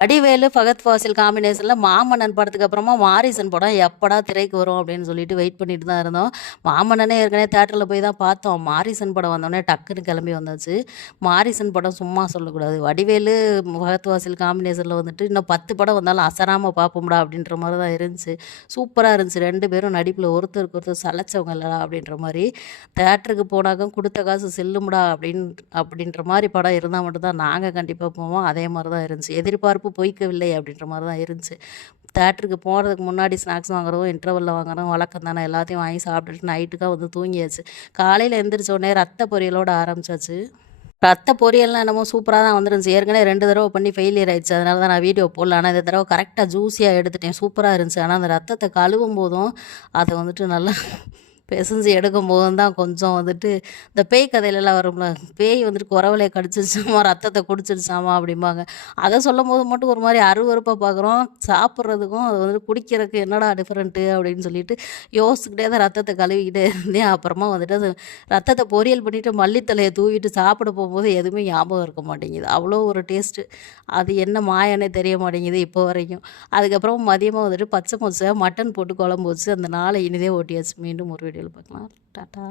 வடிவேலு, ஃபகத் ஃபாசில் காம்பினேஷனில் மாமன்னன் படத்துக்கு அப்புறமா மாரீசன் படம் எப்படா திரைக்கு வரும் அப்படின்னு சொல்லிட்டு வெயிட் பண்ணிட்டு தான் இருந்தோம். மாமன்னனே ஏற்கனவே தேட்டரில் போய் தான் பார்த்தோம். மாரீசன் படம் வந்தோடனே டக்குன்னு கிளம்பி வந்தாச்சு. மாரீசன் படம் சும்மா சொல்லக்கூடாது. வடிவேலு, ஃபகத் ஃபாசில் காம்பினேஷனில் வந்துட்டு இன்னும் 10 படம் வந்தாலும் அசராம பார்ப்போம்டா அப்படின்ற மாதிரி தான் இருந்துச்சு. சூப்பராக இருந்துச்சு. ரெண்டு பேரும் நடிப்பில் ஒருத்தருக்கு ஒருத்தர் சலைச்சவங்க இல்லடா அப்படின்ற மாதிரி தேட்டருக்கு போனாக்க கொடுத்த காசு செல்லும்டா அப்படின் அப்படின்ற மாதிரி படம் இருந்தால் மட்டும்தான் நாங்கள் கண்டிப்பாக போவோம். அதே மாதிரி தான் இருந்துச்சு. எதிர்பார்ப்பு பொய்க்கவில்லை அப்படின்ற மாதிரி தான் இருந்துச்சு. தேட்டருக்கு போகிறதுக்கு முன்னாடி ஸ்நாக்ஸ் வாங்குறதும், இன்டர்வலில் வாங்குறதும் வழக்கம் தானே. எல்லாத்தையும் வாங்கி சாப்பிட்டுட்டு நைட்டுக்காக வந்து தூங்கியாச்சு. காலையில் எந்திரிச்ச உடனே ரத்த பொரியலோடு ஆரம்பிச்சாச்சு. ரத்த பொரியல்லாம் என்னமோ சூப்பராக தான் வந்துருந்துச்சு. ஏற்கனவே ரெண்டு தடவை பண்ணி ஃபெயிலியர் ஆயிடுச்சு. அதனால தான் நான் வீடியோ போடல. ஆனால் இந்த தடவை கரெக்டாக ஜூஸியாக எடுத்துட்டேன். சூப்பராக இருந்துச்சு. ஆனால் அந்த ரத்தத்தை கழுவும் போதும் அதை வந்துட்டு நல்லா பெசஞ்சு எடுக்கும்போது தான் கொஞ்சம் வந்துட்டு இந்த பேய் கதையிலலாம் வரும்ல. பேய் வந்துட்டு குறவலையை கடிச்சிருச்சாமா, ரத்தத்தை குடிச்சிருச்சாமா அப்படிம்பாங்க. அத சொல்லும்போது மட்டும் ஒரு மாதிரி அருவருப்பா பார்க்குறோம். சாப்பிட்றதுக்கும் அது வந்துட்டு குடிக்கிறதுக்கு என்னடா டிஃப்ரெண்ட்டு அப்படின்னு சொல்லிட்டு யோசிச்சுக்கிட்டே தான் ரத்தத்தை கழுவிக்கிட்டே இருந்தேன். அப்புறமா வந்துட்டு அது ரத்தத்தை பொரியல் பண்ணிட்டு மல்லித்தலையை தூவிட்டு சாப்பிட போகும்போது எதுவுமே ஞாபகம் இருக்க மாட்டேங்குது. அவ்வளோ ஒரு டேஸ்ட்டு. அது என்ன மாயன்னே தெரிய மாட்டேங்குது இப்போ வரைக்கும். அதுக்கப்புறம் மதியமாக வந்துட்டு பச்சை மொச்சை, மட்டன் போட்டு குழம்பு வச்சு அந்த நாளை இனிதே ஓட்டியாச்சு. மீண்டும் ஒரு ভিডিও বললাম টাটা